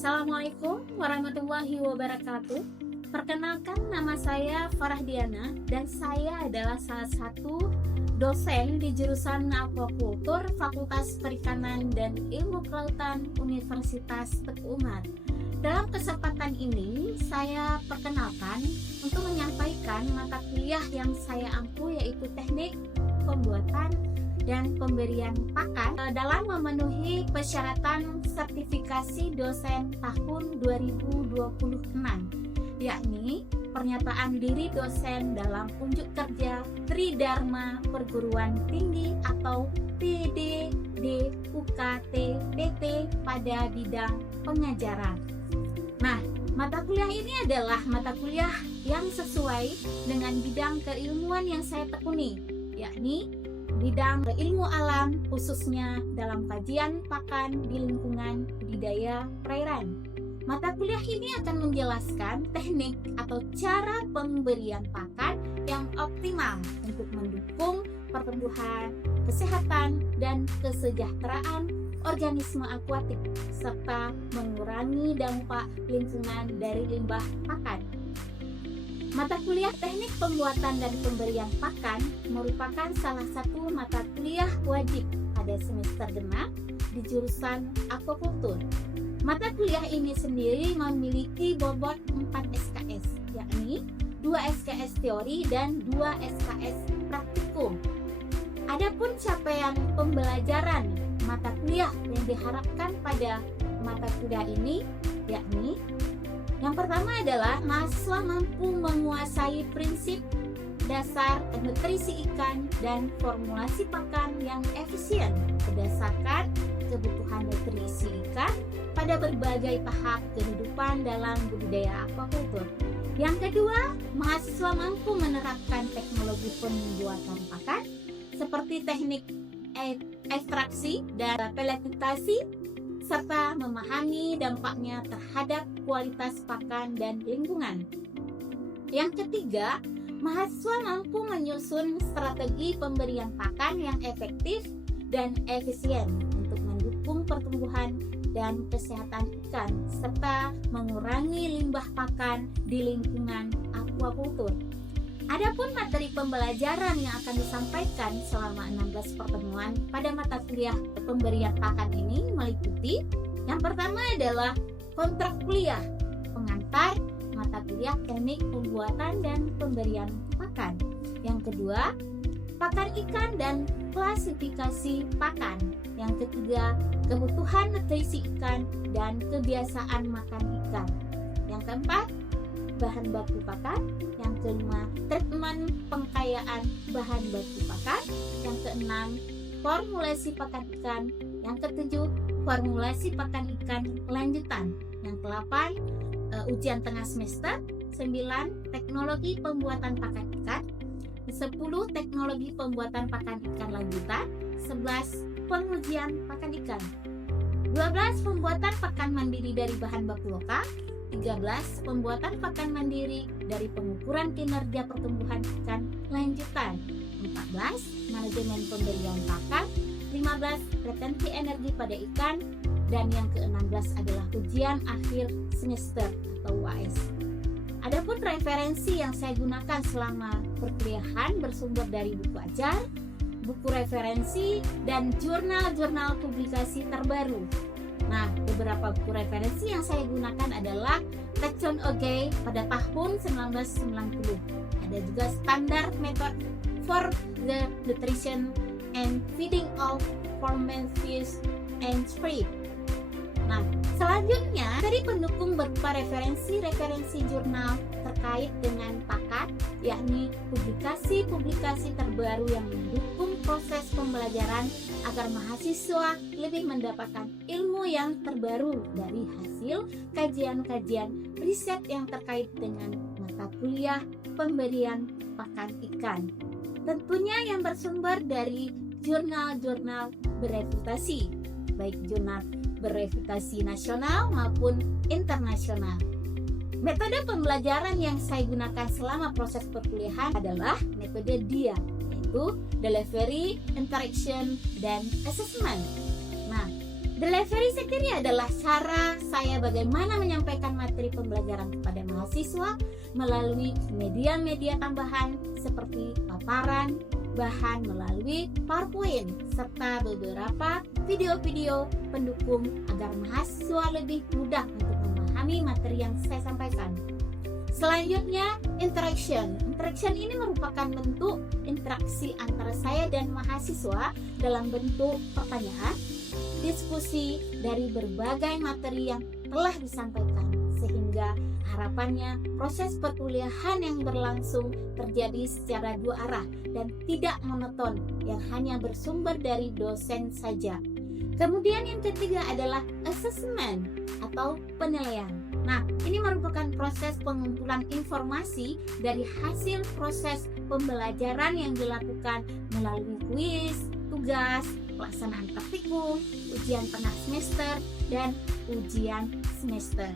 Assalamualaikum warahmatullahi wabarakatuh. Perkenalkan, nama saya Farah Diana dan saya adalah salah satu dosen di jurusan Aquacultur Fakultas Perikanan dan Ilmu Kelautan Universitas Teguh Umar. Dalam kesempatan ini saya perkenalkan untuk menyampaikan mata kuliah yang saya ampu, yaitu teknik pembuatan dan pemberian pakan dalam memenuhi persyaratan sertifikasi dosen tahun 2026, yakni pernyataan diri dosen dalam unjuk kerja Tridharma Perguruan Tinggi atau PDDUKT-PT pada bidang pengajaran. Nah, mata kuliah ini adalah mata kuliah yang sesuai dengan bidang keilmuan yang saya tekuni, yakni bidang ilmu alam, khususnya dalam kajian pakan di lingkungan budidaya perairan. Mata kuliah ini akan menjelaskan teknik atau cara pemberian pakan yang optimal untuk mendukung pertumbuhan, kesehatan, dan kesejahteraan organisme akuatik, serta mengurangi dampak lingkungan dari limbah pakan. Mata kuliah teknik pembuatan dan pemberian pakan merupakan salah satu mata kuliah wajib pada semester genap di jurusan Aquacultur. Mata kuliah ini sendiri memiliki bobot 4 SKS, yakni 2 SKS teori dan 2 SKS praktikum. Adapun capaian pembelajaran mata kuliah yang diharapkan pada mata kuliah ini, yakni yang pertama adalah mahasiswa mampu menguasai prinsip dasar nutrisi ikan dan formulasi pakan yang efisien berdasarkan kebutuhan nutrisi ikan pada berbagai tahap kehidupan dalam budidaya aquacultur. Yang kedua, mahasiswa mampu menerapkan teknologi pembuatan pakan seperti teknik ekstraksi dan peletitasi, serta memahami dampaknya terhadap kualitas pakan dan lingkungan. Yang ketiga, mahasiswa mampu menyusun strategi pemberian pakan yang efektif dan efisien untuk mendukung pertumbuhan dan kesehatan ikan, serta mengurangi limbah pakan di lingkungan aquacultur. Adapun materi pembelajaran yang akan disampaikan selama 16 pertemuan pada mata kuliah pemberian pakan ini meliputi: yang pertama adalah kontrak kuliah, pengantar mata kuliah teknik pembuatan dan pemberian pakan. Yang kedua, pakan ikan dan klasifikasi pakan. Yang ketiga, kebutuhan nutrisi ikan dan kebiasaan makan ikan. Yang keempat, bahan baku pakan. Yang kelima, treatment pengkayaan bahan baku pakan. Yang keenam, formulasi pakan ikan. Yang ketujuh, formulasi pakan ikan lanjutan. Yang kedelapan, ujian tengah semester. 9, teknologi pembuatan pakan ikan. 10, teknologi pembuatan pakan ikan lanjutan. 11, pengujian pakan ikan. 12, pembuatan pakan mandiri dari bahan baku lokal. 13, pembuatan pakan mandiri dari pengukuran kinerja pertumbuhan ikan lanjutan. 14, manajemen pemberian pakan. 15, retensi energi pada ikan. Dan yang ke-16 adalah ujian akhir semester atau UAS. Adapun referensi yang saya gunakan selama perkuliahan bersumber dari buku ajar, buku referensi, dan jurnal-jurnal publikasi terbaru. Nah, beberapa buku referensi yang saya gunakan adalah Tecton Oge pada tahun 1990. Ada juga Standard Method for the Nutrition and Feeding of Farmed Fish and Shrimp. Nah, selanjutnya dari pendukung berupa referensi jurnal terkait dengan pakan, yakni publikasi-publikasi terbaru yang mendukung proses pembelajaran agar mahasiswa lebih mendapatkan ilmu yang terbaru dari hasil kajian-kajian riset yang terkait dengan mata kuliah pemberian pakan ikan. Tentunya yang bersumber dari jurnal-jurnal bereputasi, baik jurnal bereputasi nasional maupun internasional. Metode pembelajaran yang saya gunakan selama proses perkuliahan adalah metode DIA, yaitu Delivery, Interaction, dan Assessment. Nah, Delivery sendiri adalah cara saya bagaimana menyampaikan materi pembelajaran kepada mahasiswa melalui media-media tambahan seperti paparan, bahan melalui PowerPoint, serta beberapa video-video pendukung agar mahasiswa lebih mudah untuk memahami materi yang saya sampaikan. Selanjutnya, interaction. Interaction ini merupakan bentuk interaksi antara saya dan mahasiswa dalam bentuk pertanyaan, diskusi dari berbagai materi yang telah disampaikan, sehingga harapannya proses perkuliahan yang berlangsung terjadi secara dua arah dan tidak monoton yang hanya bersumber dari dosen saja. Kemudian yang ketiga adalah assessment atau penilaian. Nah, ini merupakan proses pengumpulan informasi dari hasil proses pembelajaran yang dilakukan melalui kuis, tugas, pelaksanaan praktikum, ujian tengah semester, dan ujian semester.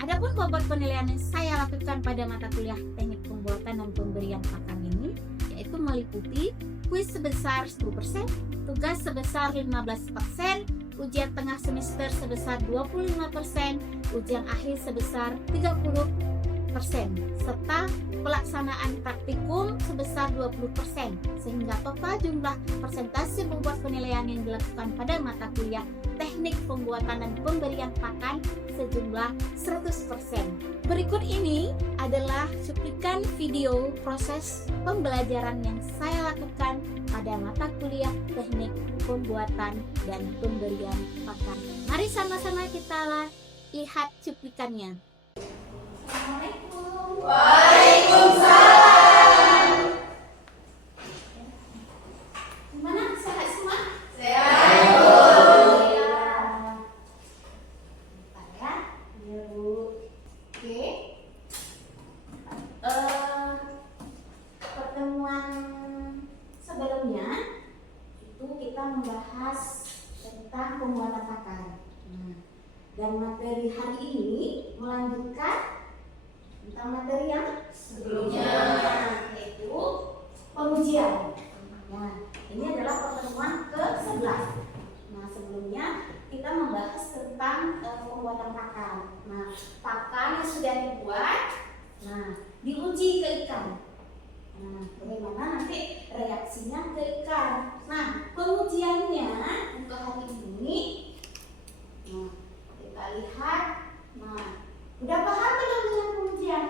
Adapun bobot penilaian yang saya lakukan pada mata kuliah teknik pembuatan dan pemberian pakan ini yaitu meliputi kuis sebesar 10%, tugas sebesar 15%, ujian tengah semester sebesar 25%, ujian akhir sebesar 30%, serta pelaksanaan praktikum sebesar 20%, sehingga total jumlah persentase bobot penilaian yang dilakukan pada mata kuliah teknik pembuatan dan pemberian pakan sejumlah 100%. Berikut ini adalah cuplikan video proses pembelajaran yang saya lakukan pada mata kuliah teknik pembuatan dan pemberian pakan. Mari sama-sama kita lihat cuplikannya. Assalamualaikum. Waalaikumsalam. Gimana? Sehat semua? Sehat, Bu. Iya, Bu. Oke. Pertemuan sebelumnya itu kita membahas tentang pembuatan pakan. Dan materi hari ini melanjutkan tentang materi yang sebelumnya, yaitu pengujian. Nah, ini adalah pertemuan ke-11. Nah, sebelumnya kita membahas tentang pembuatan pakan. Nah, pakan yang sudah dibuat, diuji ke ikan. Nah, bagaimana nanti reaksinya ke ikan. Nah, pengujiannya untuk hari ini, kita lihat. Nah, udah paham belum dengan pengujian?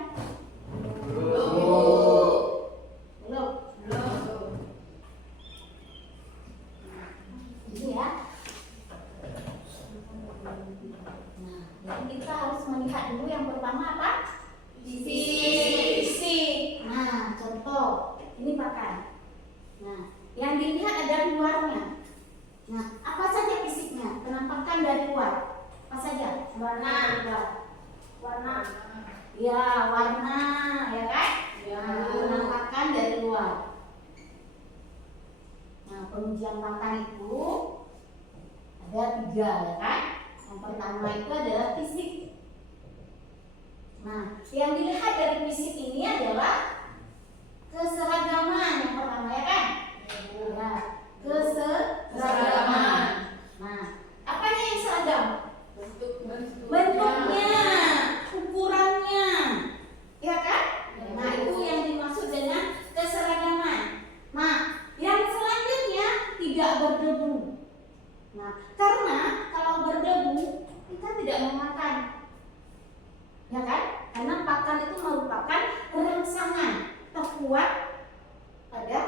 Belum. Ini ya. Nah, jadi kita harus melihat dulu yang pertama apa? Fisik. Nah, contoh ini pakan. Nah, yang dilihat ada luarnya. Nah, apa saja fisiknya? Penampakan dari luar. Apa saja? Warna. Ya, warna, ya kan? Ya. Penampakan dari luar. Nah, pengujian pakan itu ada 3, ya kan? Yang pertama itu adalah fisik. Nah, yang dilihat dari fisik ini adalah keseragaman yang pertama, ya kan? Ya, keseragaman. Nah, apanya yang seragam? Bentuknya, ukurannya, ya kan? Nah, itu yang dimaksud dengan keseragaman. Nah, yang selanjutnya tidak berdebu. Nah, karena kalau berdebu kita tidak memakan, ya kan? Karena pakan itu merupakan rangsangan terkuat pada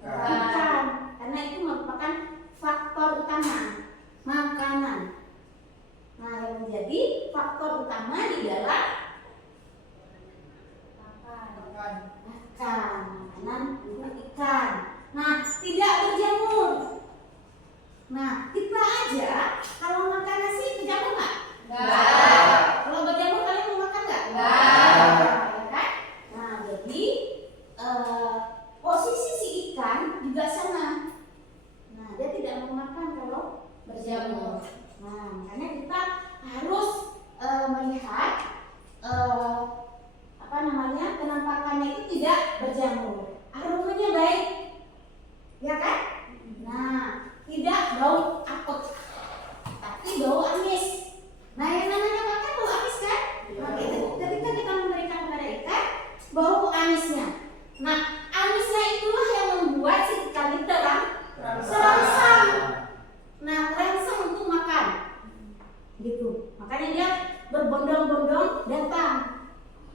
ikan, karena itu merupakan faktor utama makanan. Nah, yang menjadi faktor utama di dalam makanan itu ikan. Nah, tidak berjamur. Nah, kita aja kalau makan nasi berjamur nggak? Nggak. Kalau berjamur kalian mau makan nggak? Nggak. Ya kan? Nah, jadi posisi si ikan juga sama. Nah, dia tidak mau makan kalau berjamur. Nah, makanya kita harus melihat penampakannya itu tidak berjamur, aromanya baik, ya kan? Nah, tidak bau apek, tapi bau amis. Nah, yang namanya pakan bau amis kan? Nah, ketika kita memberikan kepada ikan, bau amisnya. Nah, amisnya itulah yang membuat si ikan itu terangsang. Nah, terangsang untuk makan. Gitu. Makanya dia berbondong-bondong datang.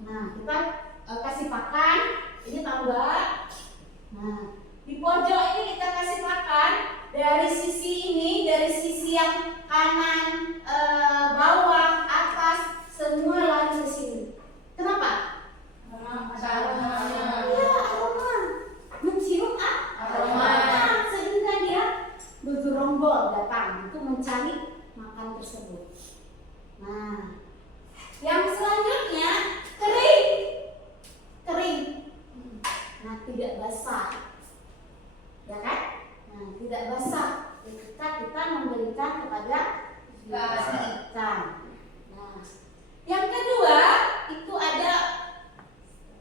Nah, kita kasih pakan. Ini tahu nggak? Nah, di pojok ini kita kasih makan. Dari sisi ini, dari sisi yang kanan, bawah, atas, semua lari ke sini. Kenapa? Iya, aroma. Mencium aroma. Sehingga dia bergerombol datang untuk mencari makan tersebut. Nah, yang selanjutnya kering. Nah, tidak basah. Ya kan? Nah, tidak basah ketika kita memberikan kepada ikan. Nah, yang kedua itu ada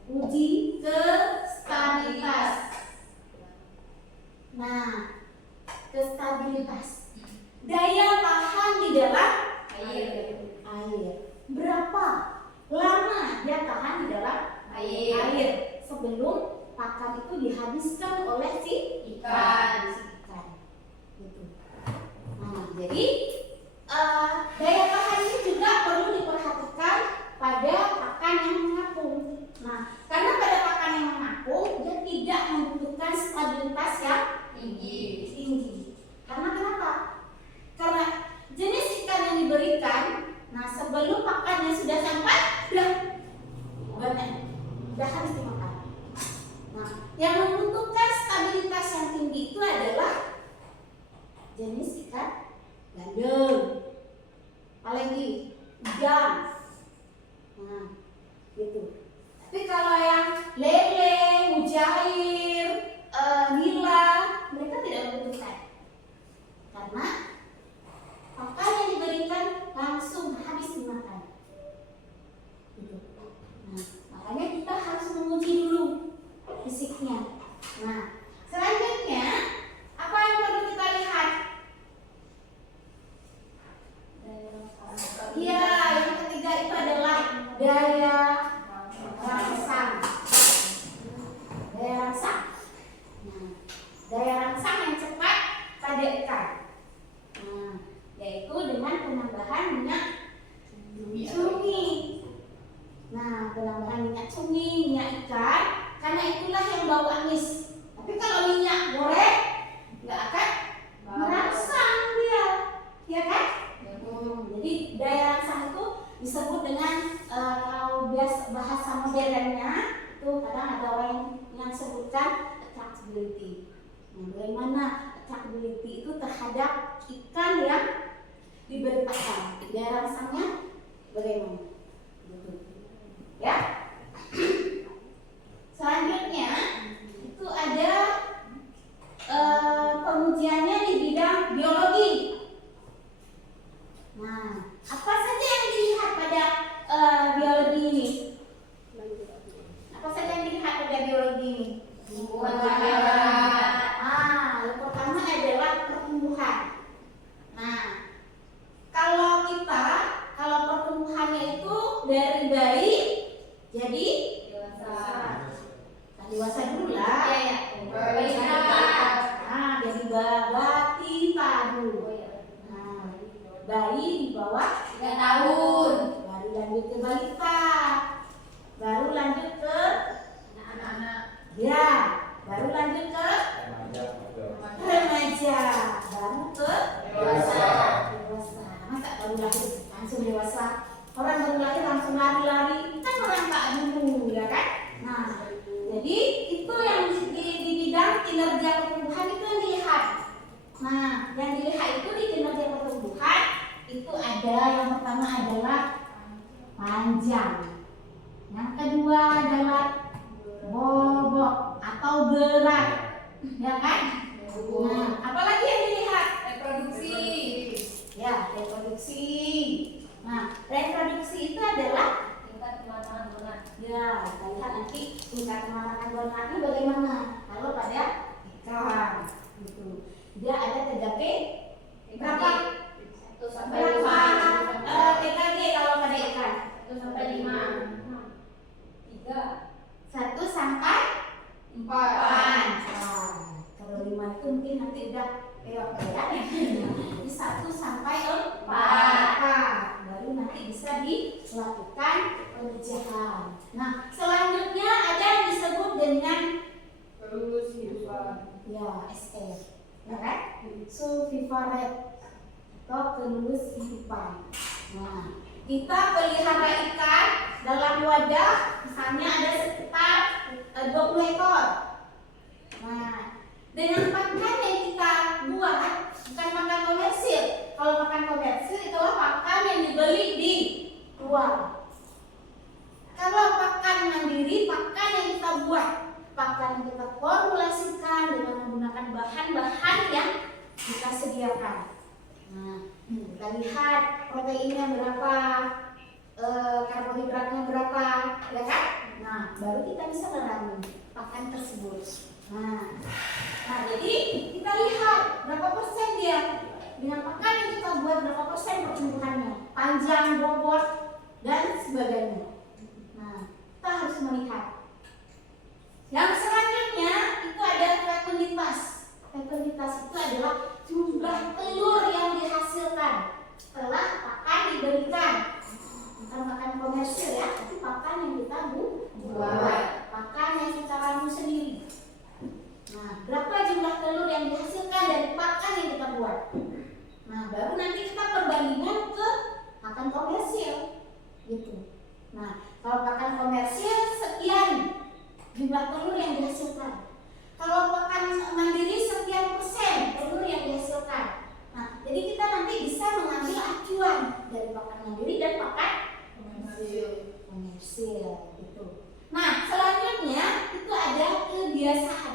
uji kestabilitas. Nah, kestabilitas. Daya tahan di dalam air. Berapa lama dia tahan di dalam air sebelum pakan itu dihabiskan oleh si ikan. Gitu. Nah, jadi daya tahan ini juga perlu diperhatikan pada pakan yang mengapung. Nah, karena pada pakan yang mengapung dia tidak membutuhkan stabilitas yang tinggi. Karena kenapa? Karena jenis ikan yang diberikan, nah sebelum pakannya sudah sampai, udah habis dimakan. Nah, yang membutuhkan stabilitas yang tinggi itu adalah jenis ikan bandeng, apalagi udang. Nah, gitu. Tapi kalau yang lele, mujair, nila, mereka tidak membutuhkan. Karena pakan yang diberikan langsung habis dimakan. Gitu. Nah, makanya kita harus menguji dulu fisiknya. Nah, selanjutnya apa yang perlu kita lihat? Iya, yang ketiga itu adalah daya rangsang. Daya rangsang. Nah, daya rangsang yang cepat pada ikan. Nah, yaitu dengan penambahan minyak cumi. Nah, penambahan minyak cumi, minyak ikan, karena itulah yang bau amis. Tapi kalau minyak goreng nggak akan merangsang dia, ya kan? Jadi daya rangsang itu disebut dengan kalau biasa bahasa modernnya itu kadang ada orang yang sebutkan attractability. Nah, bagaimana attractability itu terhadap ikan yang diberi pakan? Daya rangsangnya bagaimana? Ya. Selanjutnya itu ada pengujiannya di bidang biologi. Nah, apa saja yang dilihat pada biologi ini? Apa saja yang dilihat pada biologi ini? Yang pertama adalah pertumbuhan. Nah, kalau pertumbuhannya itu dari bayi jadi dewasa dulu lah. Nah, jadi batita dulu. Nah, bayi di bawah 3 tahun. baru lanjut ke balita, baru lanjut ke Anak-anak. ya, baru lanjut ke remaja, baru ke Dewasa. Masa baru lahir langsung dewasa? Orang baru lahir langsung lari-lari, kan orang tak dulu, ya kan? Nah, jadi itu yang di bidang kinerja pertumbuhan itu yang dilihat. Nah, yang dilihat itu di kinerja pertumbuhan itu ada yang pertama adalah panjang, yang kedua adalah bobot atau berat, ya kan? Nah, apalagi yang dilihat? Reproduksi. Ya, reproduksi. Nah, reproduksi itu adalah Tingkat kematangan berat. ya, kita lihat nanti tingkat kematangan beratnya bagaimana kalau pada ikan gitu. Dia ada 3P berapa? 1 sampai 5. vivaret atau kelulus hidupan. Nah, kita pelihara ikan dalam wadah, misalnya ada sekitar 20 ekor. Nah, dengan pakan yang kita buat, bukan pakan komersil. Kalau pakan komersil itulah pakan yang dibeli di luar. Kalau pakan mandiri, pakan yang kita buat, pakan yang kita formulasikan dengan menggunakan bahan-bahan yang kita sediakan. Nah, kita lihat proteinnya berapa, karbohidratnya berapa, ya kan? Nah, baru kita bisa meramu pakan tersebut. Nah, jadi kita lihat berapa persen dia dengan pakan yang kita buat, berapa persen pertumbuhannya, panjang, bobot, dan sebagainya. Nah, kita harus melihat. Yang selanjutnya itu ada fekunditas. Fekunditas itu adalah jumlah telur yang dihasilkan setelah pakan diberikan. Bukan pakan komersil ya, tapi pakan yang kita buat, pakan yang kita ramu sendiri. Nah, berapa jumlah telur yang dihasilkan dari pakan yang kita buat? Nah, baru nanti kita perbandingan ke pakan komersil, gitu. Nah, kalau pakan komersil sekian jumlah telur yang dihasilkan. Kalau pakan mandiri sekian persen telur yang dihasilkan. Nah, jadi kita nanti bisa mengambil acuan dari pakan mandiri dan pakan komersil, gitu. Nah, selanjutnya itu ada kebiasaan.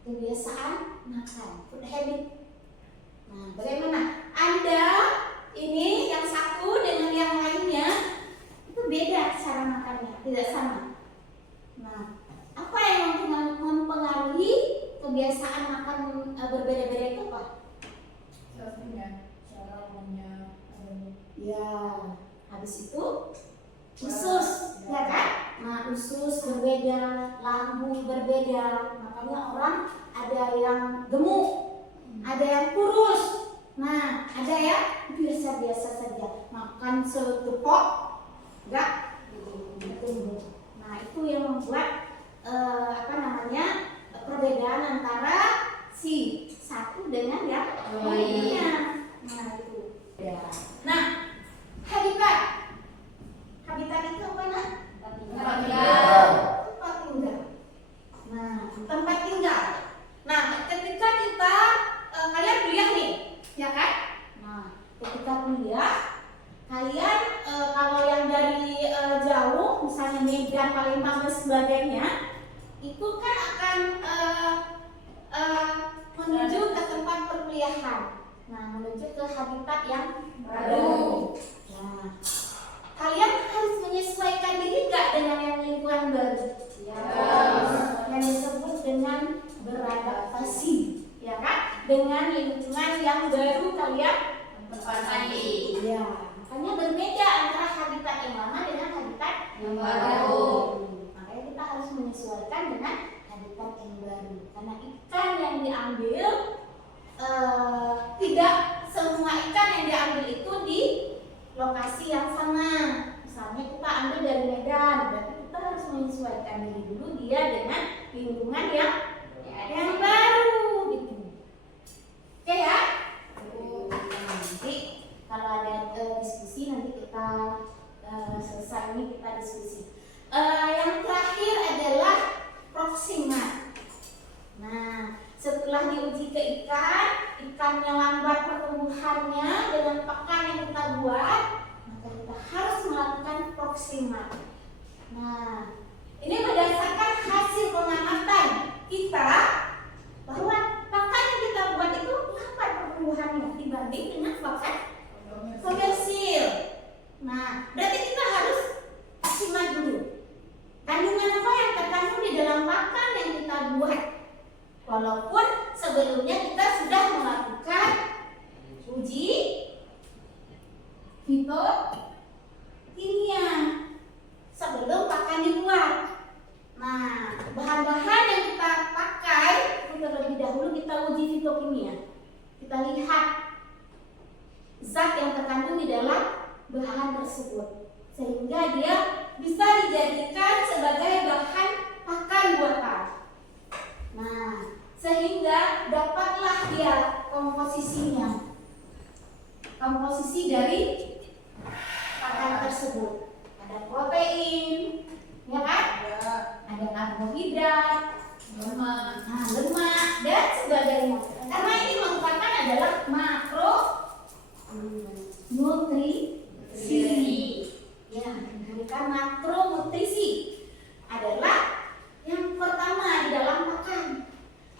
Kebiasaan makan, food habit. Nah, bagaimana? Anda ini yang satu dengan yang lainnya itu beda cara makannya, tidak sama. Nah, apa yang mempengaruhi kebiasaan makan berbeda-beda itu apa? Caranya. Ya, habis itu usus, ya kan? Nah, usus berbeda, lambung berbeda. Makanya orang ada yang gemuk, ada yang kurus. Nah, ada ya biasa-biasa saja. Makan setupok, enggak bertumbuh. Nah, itu yang membuat perbedaan antara si satu dengan yang lainnya. Nah, itu. Ya. Nah, habitat. Habitat itu apa, Nak? Tempat tinggal. Nah, tempat tinggal. Nah, ketika kita kalian kuliah nih, ya kan? Nah, ketika kuliah, kalian kalau yang dari jauh, misalnya Medan, Palembang dan sebagainya, itu kan akan menuju ke tempat perkuliahan. Nah, menuju ke habitat yang baru. Nah, kalian harus menyesuaikan diri nggak dengan yang lingkungan baru? Ya. Yang disebut dengan beradaptasi, ya kan? Dengan lingkungan yang baru kalian Tempati. ya. Makanya berbeda antara habitat yang lama dengan habitat Yang baru. Makanya kita harus menyesuaikan dengan habitat yang baru. Karena ikan yang diambil tidak semua ikan yang diambil itu di lokasi yang sama. Misalnya kita ambil dari Medan, berarti kita harus menyesuaikan diri dulu dia dengan lingkungan yang baru gitu. Oke ya? Nanti kalau ada diskusi nanti kita selesai ini kita diskusi. Yang terakhir adalah proksimat. Nah, setelah diuji ke ikannya lambat pertumbuhannya dengan pakan yang kita buat, maka kita harus melakukan proksimat. Nah, ini berdasarkan hasil pengamatan kita bahwa pakan yang kita buat itu lambat pertumbuhannya dibanding dengan pakan komersil. Nah, berarti kita harus simak dulu kandungan apa yang terkandung di dalam pakan yang kita buat. Walaupun sebelumnya kita sudah melakukan uji fitokimia sebelum pakan dibuat. Nah, bahan-bahan yang kita pakai terlebih dahulu kita uji fitokimia. Kita lihat zat yang terkandung di dalam bahan tersebut sehingga dia bisa dijadikan sebagai bahan pakan buatan. Nah, sehingga dapatlah dia komposisinya, komposisi dari pakan tersebut. Ada protein, ya kan? Ada karbohidrat, lemak, dan sebagainya. Karena ini merupakan adalah makronutrisi. Ya, bukan makronutrisi adalah yang pertama di dalam pakan.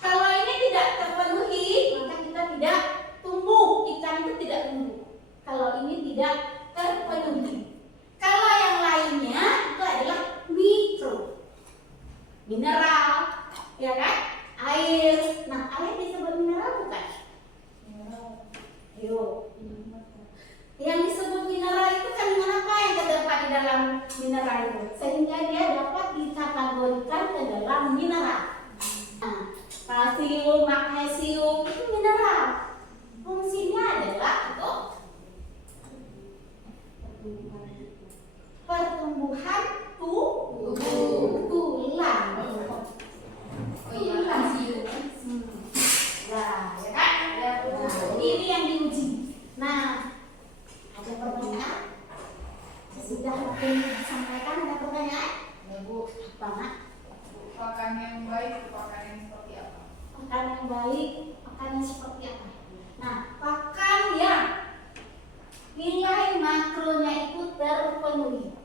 Kalau ini tidak terpenuhi, maka kita tidak tumbuh. Ikan itu tidak tumbuh. Kalau ini tidak terpenuhi. Kalau yang lainnya itu adalah mikro, mineral, ya kan? Air. Nah, air disebut mineral bukan? Ayo. Yang disebut mineral itu kandungan apa yang terdapat di dalam mineral itu? Sehingga dia dapat dikategorikan ke dalam mineral. Nah, kalsium, magnesium itu mineral. Fungsinya adalah untuk pertumbuhan tulang. Kalsium. Nah, ya kan? Nah, ini yang diuji. Nah, ada pertanyaan? Sudah disampaikan, ada pertanyaan? Ya Bu, Apa, Nak? pakan yang baik, pakan yang seperti apa? Pakan yang baik, pakan yang seperti apa? Nah, pakan yang nilai makronya itu terpenuhi.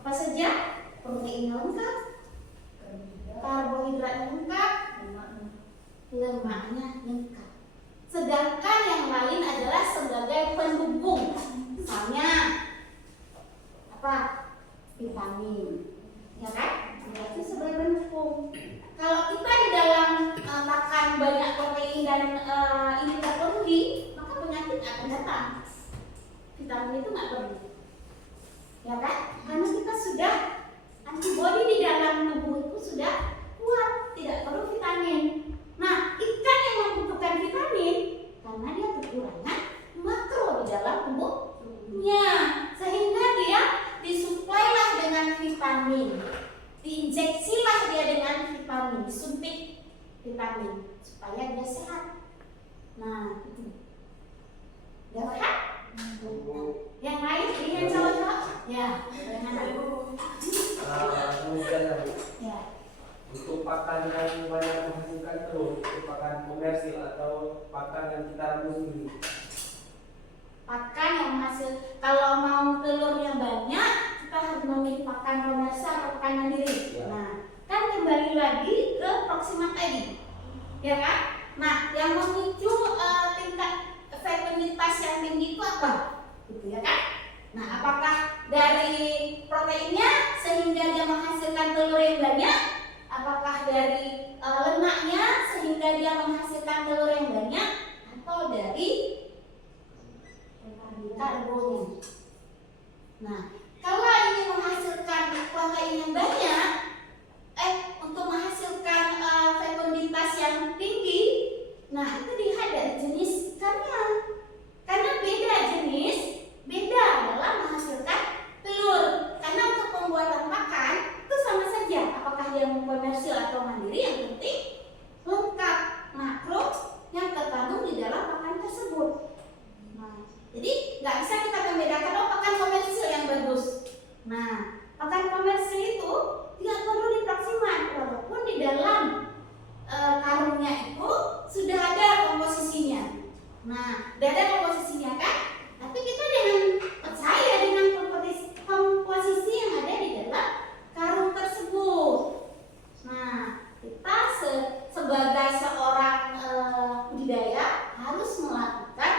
Apa saja? Proteinnya lengkap, karbohidratnya lengkap, lemaknya lengkap. Sedangkan yang lain adalah sebagai pendukung. Misalnya apa? Vitamin, ya kan? Itu sebagai pendukung. Kalau kita di dalam makan banyak protein dan ini terpenuhi, maka penyakit akan datang. Vitamin itu nggak perlu, ya kan? Karena kita sudah antibodi di dalam tubuh itu sudah kuat, tidak perlu vitamin. Nah, ikan yang membutuhkan vitamin karena dia kekurangan makro di dalam tubuhnya, sehingga dia disuplailah dengan vitamin, diinjeksilah dia dengan vitamin, disuntik vitamin supaya dia sehat. Nah, itu. Ya kan? Yang lain ini yang cowok-cowok? Ya, ya. Untuk pakan yang banyak menghasilkan telur, itu pakan komersil atau pakan yang kita rebus dulu? Pakan yang menghasil, kalau mau telurnya banyak, kita harus memilih pakan komersial atau pakan mandiri. Ya. Nah, kan kembali lagi ke proximat tadi, ya kan? Nah, yang memicu tingkat fertilitas yang tinggi itu apa? Gitu ya kan? Nah, apakah dari proteinnya sehingga dia menghasilkan telur yang banyak? Apakah dari lemaknya sehingga dia menghasilkan telur yang banyak? Atau dari karbonnya? Nah, kalau ini menghasilkan protein yang banyak, untuk menghasilkan fekundalitas yang tinggi, nah itu dilihat dari jenis ikannya. Karena beda jenis, beda dalam menghasilkan telur. Karena untuk pembuatan pakan itu sama saja, apakah dia komersil atau mandiri, yang penting lengkap makro yang terkandung di dalam pakan tersebut. Nah, jadi nggak bisa kita membedakan pakan komersil yang bagus. Nah, pakan komersil itu tidak perlu diproximat, walaupun di dalam karungnya itu sudah ada komposisinya. Nah, sudah ada komposisinya kan? Tapi kita dengan percaya dengan komposisi yang ada di dalam karung tersebut. Nah, kita sebagai seorang budidaya harus melakukan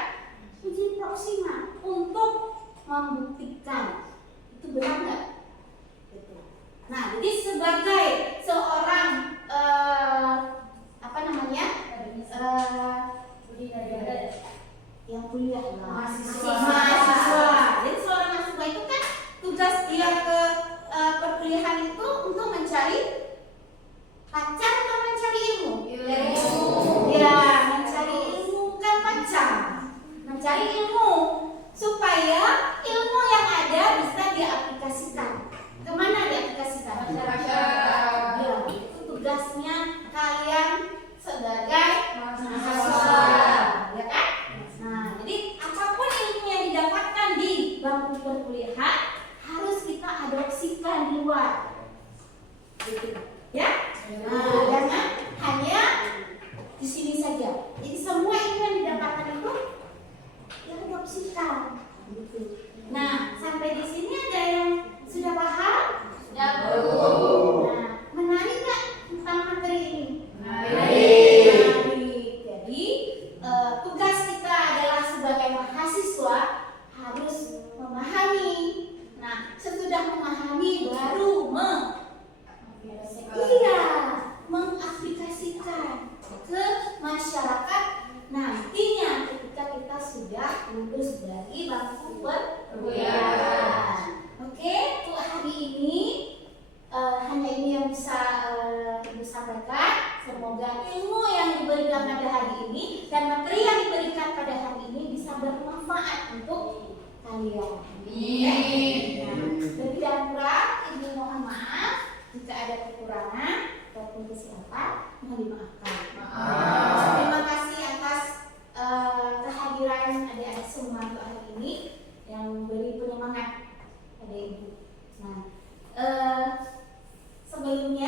uji proxima untuk membuktikan itu benar nggak? Gitu. Nah, jadi sebagai seorang yang kuliah mahasiswa. Jadi seorang mahasiswa itu kan tugas dia ke perkuliahan itu untuk mencari pacar atau mencari ilmu? Ya, mencari ilmu, bukan pacar. Mencari ilmu supaya ilmu yang ada bisa diaplikasikan. Kemana diaplikasikan? Masyarakat. Ya, itu tugasnya kalian tugas kita adalah sebagai mahasiswa harus memahami. Nah, sesudah memahami baru mengaplikasikan ke masyarakat nantinya ketika kita sudah lulus dari bangku perkuliahan. Oke, untuk hari ini hanya ini yang bisa Ibu sampaikan. Semoga ilmu yang diberikan pada hari ini dan materi yang diberikan pada hari ini bisa bermanfaat untuk kalian. Nah, lebih dan kurang Ibu mohon maaf jika ada kekurangan ataupun kesilapan, mohon dimaafkan. Terima kasih atas kehadiran adik-adik semua untuk hari ini yang memberi penyemangat pada Ibu. Nah, sebelumnya